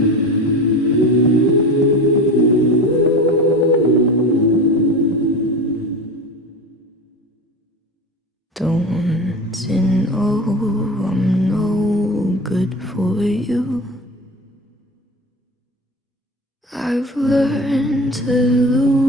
Don't you know I'm no good for you? I've learned to lose